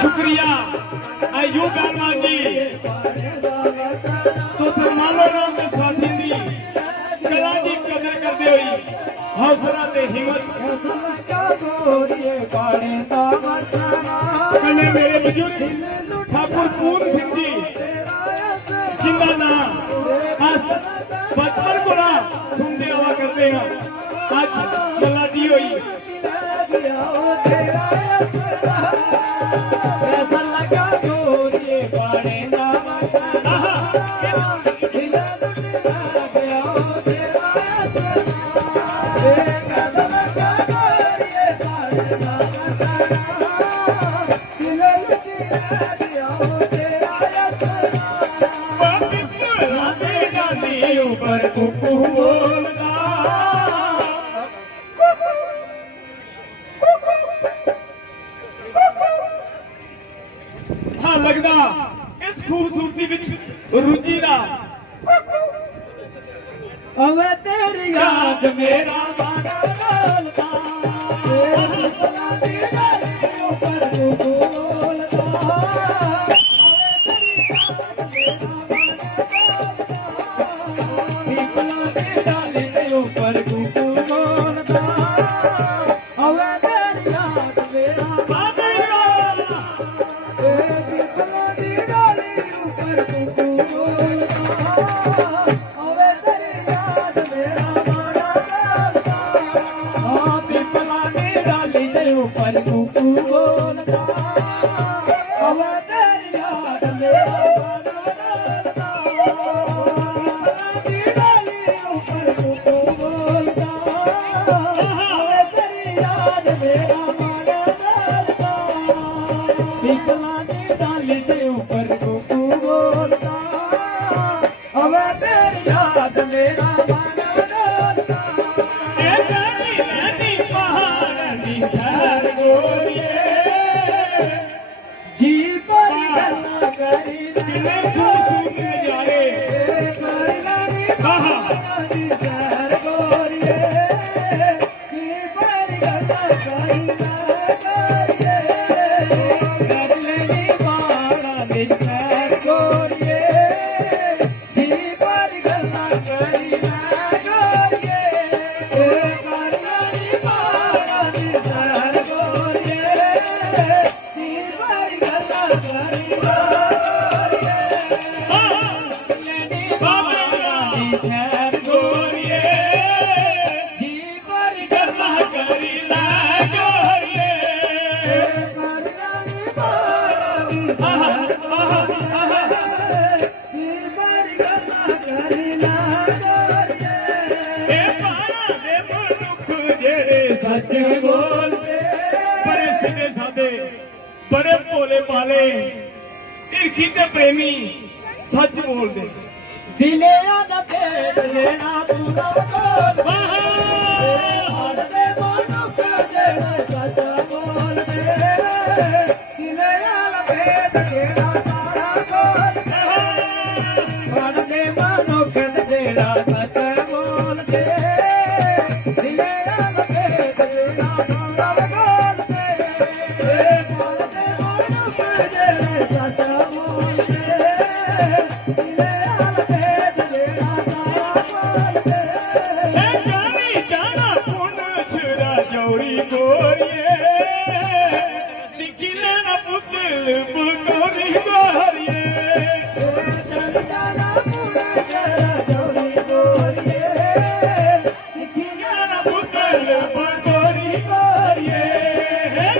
शुक्रिया अयूब पहलवान जी। तो फिर मालो राम के साथी दी कला की कदर करते हुए हौसला ते हिम्मत कने मेरे बुजुर्ग ठाकुर पूर्ण सिंह जी जिंदा नाम अस बचपन को सुनते हुआ करते हैं आज कलाटी हुई लगदा इस खूबसूरती विच रुचि दा अवे तेरी याद मेरा बाना बोलदा ऊपर बोलदा ऊपर बोलदा अवे तेरी याद मेरा बड़े भोले पाले इरखी ते प्रेमी सच बोल दे दिले ना भेद लेना तू ना बोल